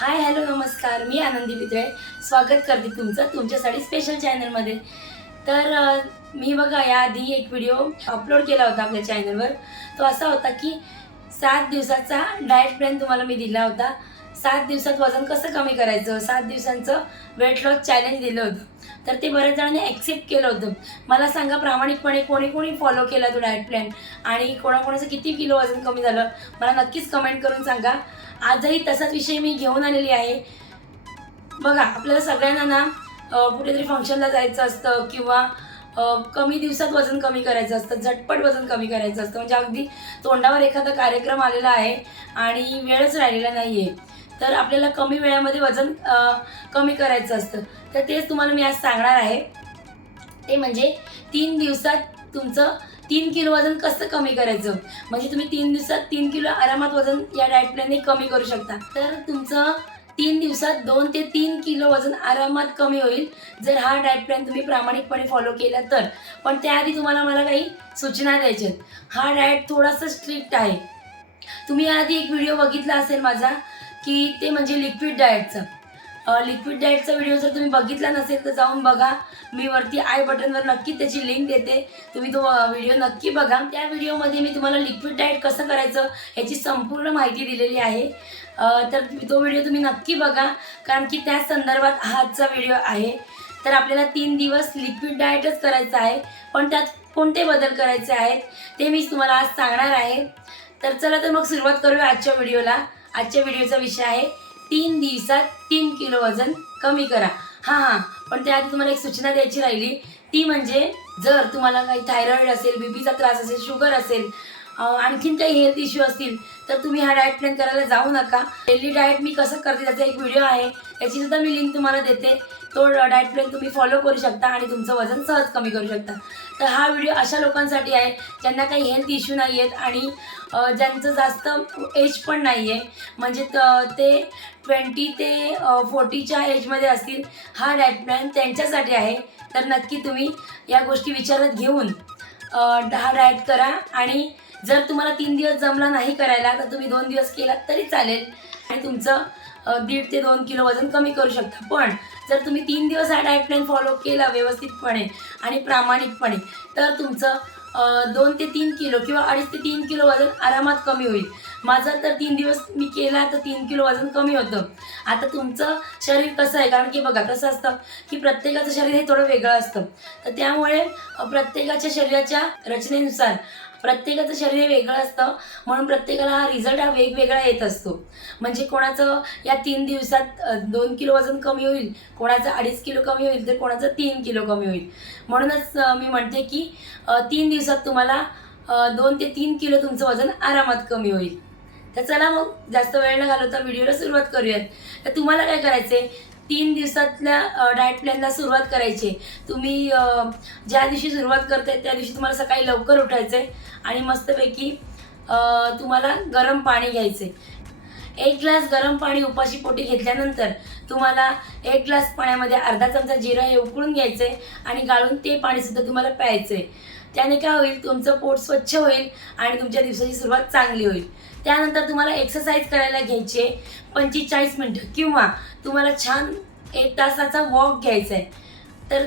Hi hello नमस्कार. मी आनंदी पित्रे स्वागत करते तुमचं तुमच्यासाठी स्पेशल चॅनलमध्ये तर मी बघा याआधी एक व्हिडिओ अपलोड केला होता आपल्या चॅनलवर तो असा होता की सात दिवसाचा डाएट प्लॅन तुम्हाला मी दिला होता. सात दिवसात वजन कसं कमी करायचं? सात दिवसांचं वेट लॉस चॅलेंज दिलं होतं. तर ते बऱ्याच जणांनी ॲक्सेप्ट केलं होतं. मला सांगा प्रामाणिकपणे कोणी कोणी फॉलो केला तो डाएट प्लॅन आणि कोणाकोणाचं किती किलो वजन कमी झालं? मला नक्कीच कमेंट करून सांगा. आजही तसाच विषय मी घेऊन आलेली आहे. बघा आपल्याला सगळ्यांना ना कुठेतरी फंक्शनला जायचं असतं किंवा कमी दिवसात वजन कमी करायचं असतं झटपट वजन कमी करायचं असतं. म्हणजे अगदी तोंडावर एखादा कार्यक्रम आलेला आहे आणि वेळच राहिलेला नाही आहे तर आपल्याला कमी वेळामध्ये वजन कमी करायचं असतं. तर तेच तुम्हाला मी आज सांगणार आहे. ते म्हणजे तीन दिवसात तुमचं तीन किलो वजन कसं कमी करायचं? म्हणजे तुम्ही तीन दिवसात तीन किलो आरामात वजन या डाएट प्लॅनने कमी करू शकता. तर तुमचं तीन दिवसात दोन ते तीन किलो वजन आरामात कमी होईल. जर हा डाएट प्लॅन तुम्ही प्रामाणिकपणे फॉलो केला तर. पण त्याआधी तुम्हाला मला काही सूचना द्यायच्या हा डाएट थोडासा स्ट्रिक्ट आहे. तुम्ही आधी एक व्हिडिओ बघितला असेल माझा. की ते म्हणजे लिक्विड डाएटचं लिक्विड डाएटचा व्हिडिओ जर तुम्ही बघितला नसेल तर जाऊन बघा. मी वरती आय बटनवर नक्की त्याची लिंक देते. तुम्ही तो व्हिडिओ नक्की बघा. त्या व्हिडिओमध्ये मी तुम्हाला लिक्विड डाएट कसं करायचं याची संपूर्ण माहिती दिलेली आहे. तर तो व्हिडिओ तुम्ही नक्की बघा. कारण की त्या संदर्भात हा आजचा व्हिडिओ आहे. तर आपल्याला तीन दिवस लिक्विड डाएटच करायचं आहे. पण त्यात कोणते बदल करायचे आहेत ते मी तुम्हाला आज सांगणार आहे. तर चला तर मग सुरुवात करूया आजच्या व्हिडिओला आजच्या व्हिडिओचा विषय आहे तीन दिवसात तीन किलो वजन कमी करा. हां हां. पण त्याआधी तुम्हाला एक सूचना द्यायची राहिली. ती म्हणजे जर तुम्हाला काही थायरॉईड असेल बीपीचा त्रास असेल शुगर असेल आणखीन काही हेल्थ इश्यू असतील तर तुम्ही हा डाएट प्लॅन करायला जाऊ नका. डेली डाएट मी कसं करते त्याचा एक व्हिडिओ आहे. त्याची सुद्धा मी लिंक तुम्हाला देते. तो डाएट प्लॅन तुम्ही फॉलो करू शकता आणि तुमचं वजन सहज कमी करू शकता. तर हा व्हिडिओ अशा लोकांसाठी आहे ज्यांना काही हेल्थ इश्यू नाही आहेत आणि ज्यांचं जास्त एज पण नाही आहे म्हणजे त- ते ट्वेंटी ते फोर्टीच्या एजमध्ये असतील हा डाएट प्लॅन त्यांच्यासाठी आहे. तर नक्की तुम्ही या गोष्टी विचारात घेऊन हा डाएट करा आणि जर तुम्हाला तीन दिवस जमला नाही करायला तर तुम्ही दोन दिवस केलात तरी चालेल. आणि तुमचं दीड ते दोन किलो वजन कमी करू शकता. पण जर तुम्ही तीन दिवस हा डाएट प्लॅन फॉलो केला व्यवस्थितपणे आणि प्रामाणिकपणे तर तुमचं दोन ते तीन किलो किंवा अडीच ते तीन किलो वजन आरामात कमी होईल. माझं तर तीन दिवस मी केला तर तीन किलो वजन कमी होतं. आता तुमचं शरीर कसं आहे? कारण की बघा कसं असतं की प्रत्येकाचं शरीर हे थोडं वेगळं असतं. तर त्यामुळे प्रत्येकाच्या शरीराच्या रचनेनुसार प्रत्येकाचं शरीर हे वेगळं असतं. म्हणून प्रत्येकाला हा रिझल्ट हा वेगवेगळा येत असतो. म्हणजे कोणाचं या तीन दिवसात दोन किलो वजन कमी होईल कोणाचं अडीच किलो कमी होईल तर कोणाचं तीन किलो कमी होईल. म्हणूनच मी म्हणते की तीन दिवसात तुम्हाला दोन ते तीन किलो तुमचं वजन आरामात कमी होईल. तर चला मग जास्त वेळ न घालवता व्हिडिओला सुरुवात करूयात. तर तुम्हाला काय करायचे तीन दिवसातल्या डाएट प्लॅनला सुरुवात करायची. तुम्ही ज्या दिवशी सुरुवात करताय त्या दिवशी तुम्हाला सकाळी लवकर उठायचं आहे आणि मस्तपैकी तुम्हाला गरम पाणी घ्यायचे एक ग्लास गरम पाणी उपाशी पोटी घेतल्यानंतर तुम्हाला एक ग्लास पाण्यामध्ये अर्धा चमचा जिरा हे उकळून घ्यायचं आहे आणि गाळून ते पाणीसुद्धा तुम्हाला प्यायचं आहे त्याने काय होईल? तुमचं पोट स्वच्छ होईल आणि तुमच्या दिवसाची सुरुवात चांगली होईल. त्यानंतर तुम्हाला एक्सरसाइज करायला घ्यायची आहे पंचेचाळीस मिनटं किंवा तुम्हाला छान एक तासाचा वॉक घ्यायचा आहे तर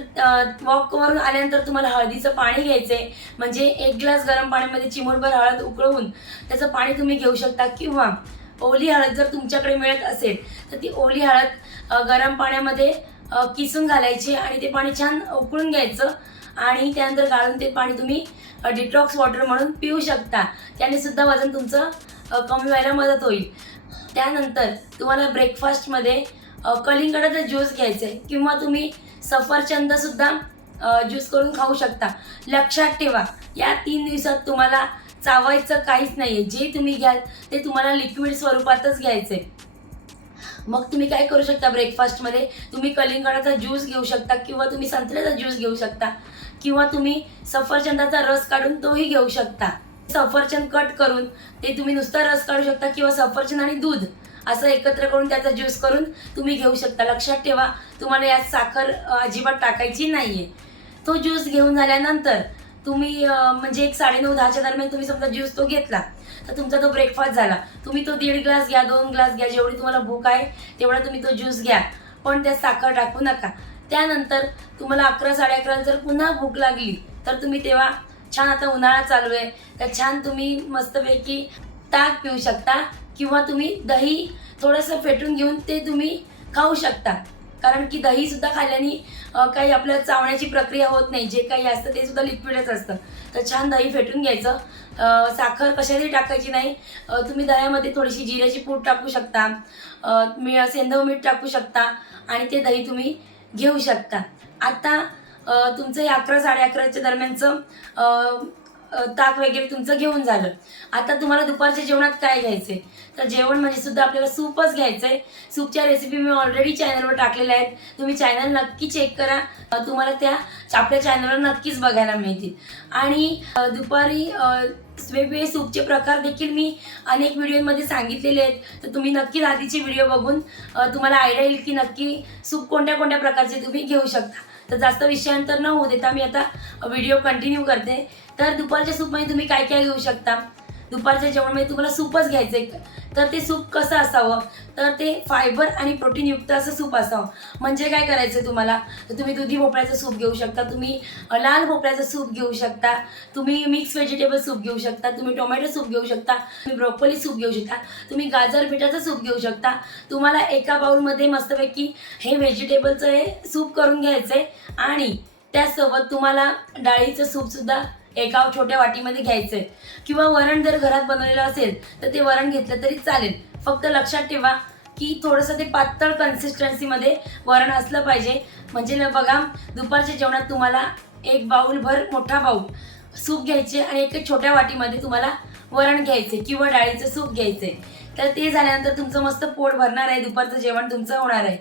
वॉकवरून आल्यानंतर तुम्हाला हळदीचं पाणी घ्यायचं आहे म्हणजे एक ग्लास गरम पाण्यामध्ये चिमूटभर हळद उकळवून त्याचं पाणी तुम्ही घेऊ शकता किंवा ओली हळद जर तुमच्याकडे मिळत असेल तर ती ओली हळद गरम पाण्यामध्ये किसून घालायची आणि ते पाणी छान उकळून घ्यायचं आणि त्यानंतर गाळून ते पाणी तुम्ही डिटॉक्स वॉटर म्हणून पिऊ शकता. त्याने सुद्धा वजन तुमचं कमी व्हायला मदत होईल. त्यानंतर तुम्हाला ब्रेकफास्टमध्ये कलिंगडाचा ज्यूस घ्यायचा आहे किंवा तुम्ही सफरचंदसुद्धा ज्यूस करून खाऊ शकता. लक्षात ठेवा या तीन दिवसात तुम्हाला चावायचं काहीच नाही आहे जे तुम्ही घ्याल ते तुम्हाला लिक्विड स्वरूपातच घ्यायचं आहे मग तुम्ही काय करू शकता ब्रेकफास्टमध्ये तुम्ही कलिंगडाचा ज्यूस घेऊ शकता किंवा तुम्ही संत्र्याचा ज्यूस घेऊ शकता किंवा तुम्ही सफरचंदाचा रस काढून तोही घेऊ शकता. सफरचंद कट करून ते तुम्ही नुसता रस काढू शकता किंवा सफरचंद आणि दूध असं एकत्र करून त्याचा ज्यूस करून तुम्ही घेऊ शकता. लक्षात ठेवा तुम्हाला यात साखर अजिबात टाकायची नाही आहे तो ज्यूस घेऊन झाल्यानंतर तुम्ही म्हणजे एक साडेनऊ दहाच्या दरम्यान तुम्ही समजा ज्यूस तो घेतला तर तुमचा तो ब्रेकफास्ट झाला. तुम्ही तो दीड ग्लास घ्या दोन ग्लास घ्या जेवढी तुम्हाला भूक आहे तेवढा तुम्ही तो ज्यूस घ्या. पण त्यात साखर टाकू नका. त्यानंतर तुम्हाला अकरा साडे अकरा जर पुन्हा भूक लागली तर तुम्ही तेव्हा छान आता उन्हाळा चालू आहे तर छान तुम्ही मस्तपैकी ताक पिऊ शकता किंवा तुम्ही दही थोडंसं फेटून घेऊन ते तुम्ही खाऊ शकता. कारण की दही सुद्धा खाल्ल्याने काही आपल्या चावण्याची प्रक्रिया होत नाही जे काही असतं ते सुद्धा लिक्विडच असतं. तर छान दही फेटून घ्यायचं. साखर कशातही टाकायची नाही. तुम्ही दह्यामध्ये थोडीशी जिऱ्याची पूड टाकू शकता. मी सेंधव मीठ टाकू शकता आणि ते दही तुम्ही घेऊ शकता. आता तुमचं हे अकरा साडे अकराच्या दरम्यानचं ताक वगैरे तुमचं घेऊन झालं. आता तुम्हाला दुपारच्या जेवणात काय घ्यायचे तर जेवण म्हणजे सुद्धा आपल्याला सूपच घ्यायचं आहे सूपच्या रेसिपी मी ऑलरेडी चॅनलवर टाकलेल्या आहेत. तुम्ही चॅनल नक्की चेक करा. तुम्हाला त्या आपल्या चॅनलवर नक्कीच बघायला मिळतील. आणि दुपारी वेगवेगळे सूपचे प्रकार देखील मी अनेक व्हिडिओमध्ये सांगितलेले आहेत. तर तुम्ही नक्कीच आधीचे व्हिडिओ बघून तुम्हाला आयडिया येईल की नक्की सूप कोणत्या कोणत्या प्रकारचे तुम्ही घेऊ शकता. तर जास्त विषयांतर न होऊ देता मी आता व्हिडिओ कंटिन्यू करते. तर दुपारच्या सूपमध्ये तुम्ही काय काय घेऊ शकता? दुपारच्या जेवणामध्ये तुम्हाला सूपच घ्यायचं आहे. तर ते सूप कसं असावं? तर ते फायबर आणि प्रोटीनयुक्त असं सूप असावं. म्हणजे काय करायचं तुम्हाला? तर तुम्ही दुधी भोपळ्याचं सूप घेऊ शकता तुम्ही लाल भोपळ्याचं सूप घेऊ शकता तुम्ही मिक्स व्हेजिटेबल सूप घेऊ शकता तुम्ही टोमॅटो सूप घेऊ शकता तुम्ही ब्रोकोली सूप घेऊ शकता तुम्ही गाजर पिठाचं सूप घेऊ शकता. तुम्हाला एका बाउलमध्ये मस्तपैकी हे व्हेजिटेबलचं हे सूप करून घ्यायचं आहे आणि त्यासोबत तुम्हाला डाळीचं सूपसुद्धा एका छोट्या वाटीमध्ये घ्यायचं. आहे किंवा वरण जर घरात बनवलेलं असेल तर ते वरण घेतलं तरी चालेल. फक्त लक्षात ठेवा की थोडंसं ते पातळ कन्सिस्टन्सीमध्ये वरण असलं पाहिजे. म्हणजे ना बघा दुपारच्या जेवणात तुम्हाला एक बाऊलभर मोठा बाऊल सूप घ्यायचे आणि एक छोट्या वाटीमध्ये तुम्हाला वरण घ्यायचे किंवा डाळीचं सूप घ्यायचे. तर ते झाल्यानंतर तुमचं मस्त पोट भरणार आहे दुपारचं जेवण तुमचं होणार आहे.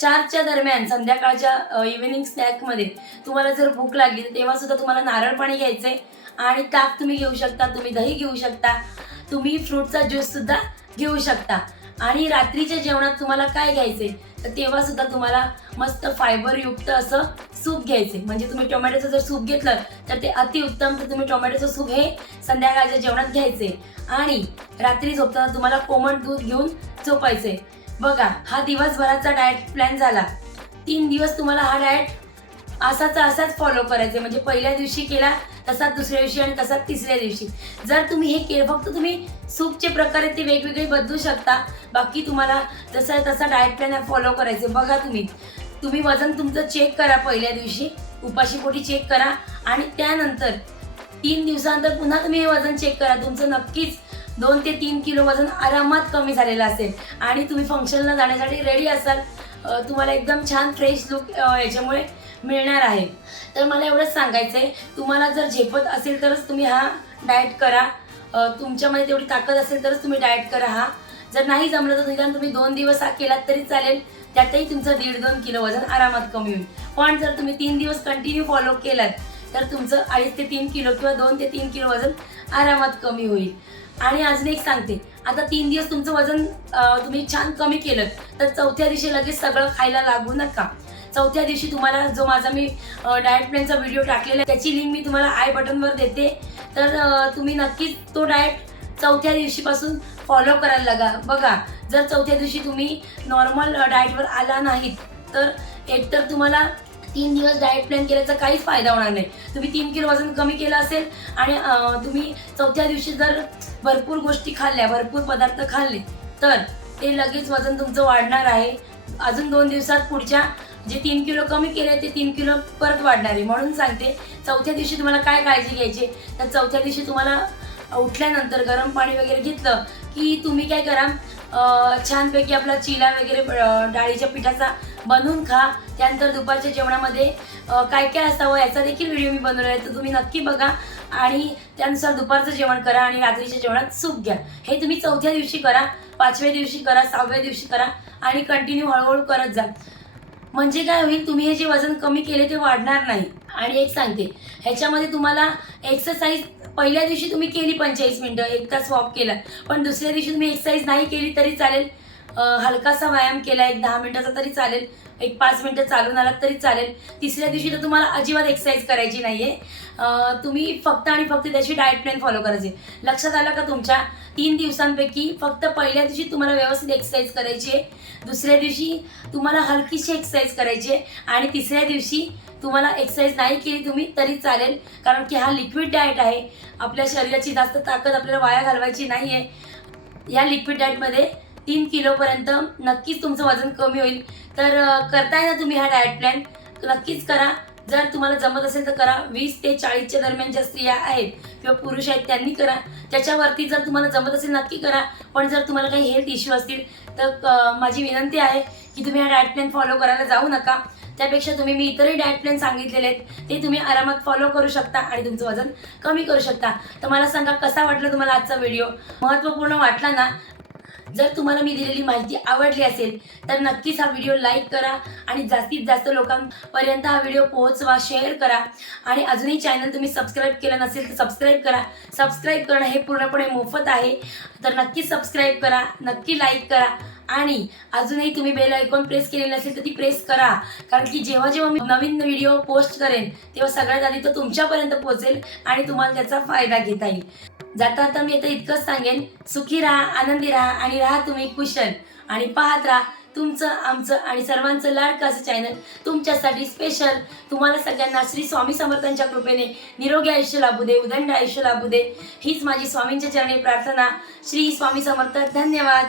चारच्या दरम्यान संध्याकाळच्या इव्हिनिंग स्नॅकमध्ये तुम्हाला जर भूक लागली तेव्हा सुद्धा तुम्हाला नारळ पाणी घ्यायचे आणि ताक तुम्ही घेऊ शकता तुम्ही दही घेऊ शकता तुम्ही फ्रूटचा ज्यूस सुद्धा घेऊ शकता. आणि रात्रीच्या जेवणात तुम्हाला काय घ्यायचे तर तेव्हा सुद्धा तुम्हाला मस्त फायबरयुक्त असं सूप घ्यायचे म्हणजे तुम्ही टोमॅटोचं जर सूप घेतलं तर ते अतिउत्तम तर तुम्ही टोमॅटोचं सूप हे संध्याकाळच्या जेवणात घ्यायचे आणि रात्री झोपताना तुम्हाला कोमट दूध घेऊन झोपायचे बघा हा दिवसभराचा डाएट प्लॅन झाला. तीन दिवस तुम्हाला हा डाएट असाच असाच फॉलो करायचा म्हणजे पहिल्या दिवशी केला तसाच दुसऱ्या दिवशी आणि तसाच तिसऱ्या दिवशी. जर तुम्ही हे केलं फक्त तुम्ही सूपचे प्रकार आहेत ते वेगवेगळे बदलू शकता. बाकी तुम्हाला जसा तसा डाएट प्लॅन फॉलो करायचे बघा तुम्ही. तुम्ही वजन तुमचं चेक करा पहिल्या दिवशी. उपाशीपोटी चेक करा. आणि त्यानंतर तीन दिवसानंतर पुन्हा तुम्ही हे वजन चेक करा. तुमचं नक्कीच दोन ते तीन किलो वजन आरामात कमी झालेलं असेल. आणि तुम्ही फंक्शनला जाण्यासाठी रेडी असाल तुम्हाला एकदम छान फ्रेश लुक याच्यामुळे मिळणार आहे. तर मला एवढंच सांगायचं आहे तुम्हाला जर झेपत असेल तरच तुम्ही हा डाएट करा. तुमच्यामध्ये तेवढी ताकद असेल तरच तुम्ही डाएट करा हा. जर नाही जमलं तर निदान तुम्ही दोन दिवस हा केलात तरी चालेल. त्यातही तुमचं दीड दोन किलो वजन आरामात कमी होईल. पण जर तुम्ही तीन दिवस कंटिन्यू फॉलो केलात तर तुमचं अडीच ते तीन किलो किंवा दोन ते तीन किलो वजन आरामात कमी होईल. आणि अजून एक सांगते. आता तीन दिवस तुमचं वजन तुम्ही छान कमी केलं तर चौथ्या दिवशी लगेच सगळं खायला लागू नका. चौथ्या दिवशी तुम्हाला जो माझा मी डाएट प्लॅनचा व्हिडिओ टाकलेला आहे त्याची लिंक मी तुम्हाला आय बटनवर देते. तर तुम्ही नक्कीच तो डाएट चौथ्या दिवशीपासून फॉलो करायला लागा. बघा जर चौथ्या दिवशी तुम्ही नॉर्मल डाएटवर आला नाहीत तर एकतर तुम्हाला तीन दिवस डाएट प्लॅन केल्याचा काहीच फायदा होणार नाही. तुम्ही तीन किलो वजन कमी केलं असेल आणि तुम्ही चौथ्या दिवशी जर भरपूर गोष्टी खाल्ल्या भरपूर पदार्थ खाल्ले तर ते लगेच वजन तुमचं वाढणार आहे. अजून दोन दिवसात पुढच्या जे तीन किलो कमी केले ते तीन किलो परत वाढणार आहे. म्हणून सांगते चौथ्या दिवशी तुम्हाला काय काळजी घ्यायची? तर चौथ्या दिवशी तुम्हाला उठल्यानंतर गरम पाणी वगैरे घेतलं की तुम्ही काय करा छानपैकी आपला चिला वगैरे डाळीच्या पिठाचा बनवून खा. त्यानंतर दुपारच्या जेवणामध्ये काय काय असावं याचा देखील व्हिडिओ मी बनवला आहे तर तुम्ही नक्की बघा आणि त्यानुसार दुपारचं जेवण करा आणि रात्रीच्या जेवणात सूप घ्या. हे तुम्ही चौथ्या दिवशी करा पाचव्या दिवशी करा सहाव्या दिवशी करा आणि कंटिन्यू हळूहळू करत जा. म्हणजे काय होईल तुम्ही हे जे वजन कमी केले ते वाढणार नाही. आणि एक सांगते ह्याच्यामध्ये तुम्हाला एक्सरसाइज पहिल्या दिवशी तुम्ही केली पंचेचाळीस मिनटं एक तास वॉक केला. पण दुसऱ्या दिवशी तुम्ही एक्सरसाइज नाही केली तरी चालेल. हलकासा व्यायाम केला एक दहा मिनटाचा तरी चालेल. एक पाच मिनटं चालून आलात तरी चालेल. तिसऱ्या दिवशी तर तुम्हाला अजिबात एक्सरसाइज करायची नाही आहे तुम्ही फक्त आणि फक्त त्याची डाएट प्लॅन फॉलो करायची. लक्षात आलं का तुमच्या? तीन दिवसांपैकी फक्त पहिल्या दिवशी तुम्हाला व्यवस्थित एक्सरसाइज करायची आहे. दुसऱ्या दिवशी तुम्हाला हलकीशी एक्सरसाइज करायची आहे. आणि तिसऱ्या दिवशी तुम्हाला एक्सरसाइज नाही केली तुम्ही तरी चालेल. कारण की हा लिक्विड डाएट आहे. आपल्या शरीराची जास्त ताकद आपल्याला वाया घालवायची नाही आहे या लिक्विड डाएटमध्ये तीन किलोपर्यंत नक्कीच तुमचं वजन कमी होईल. तर करताय ना तुम्ही हा डाएट प्लॅन नक्कीच करा. जर तुम्हाला जमत असेल तर करा. वीस ते चाळीसच्या दरम्यान ज्या स्त्रिया आहेत किंवा पुरुष आहेत त्यांनी करा. त्याच्यावरती जर तुम्हाला जमत असेल नक्की करा. पण जर तुम्हाला काही हेल्थ इश्यू असतील तर माझी विनंती आहे की तुम्ही हा डायट प्लॅन फॉलो करायला जाऊ नका. त्यापेक्षा तुम्ही मी इतरही डायट प्लॅन सांगितलेले आहेत ते तुम्ही आरामात फॉलो करू शकता आणि तुमचं वजन कमी करू शकता. तर मला सांगा कसा वाटला तुम्हाला आजचा व्हिडिओ महत्त्वपूर्ण वाटला ना? जर तुम्हाला मी दिलेली माहिती आवडली असेल तर नक्कीच हा व्हिडिओ लाईक करा. आणि जास्तीत जास्त लोकांपर्यंत हा व्हिडिओ पोहोचवा शेअर करा. आणि अजूनही चॅनल तुम्ही सबस्क्राईब केलं नसेल तर सबस्क्राईब करा. सबस्क्राईब करणं हे पूर्णपणे मोफत आहे. तर नक्की सबस्क्राईब करा नक्की लाईक करा. आणि अजूनही तुम्ही बेल आयकॉन प्रेस केलेली नसेल तर ती प्रेस करा. कारण की जेव्हा जेव्हा मी नवीन व्हिडिओ पोस्ट करेन तेव्हा सगळ्यात आधी तो तुमच्यापर्यंत पोहोचेल आणि तुम्हाला त्याचा फायदा घेता येईल. जाता आता मी आता इतकंच सांगेन. सुखी राहा आनंदी राहा आणि राहा तुम्ही कुशल. आणि पाहत राहा तुमचं आमचं आणि सर्वांचं लाडकाचं चॅनल तुमच्यासाठी स्पेशल तुम्हाला सगळ्यांना श्री स्वामी समर्थांच्या कृपेने निरोगी आयुष्य लाभू दे उदंड आयुष्य लाभू दे. हीच माझी स्वामींच्या चरणी प्रार्थना. श्री स्वामी समर्थ धन्यवाद.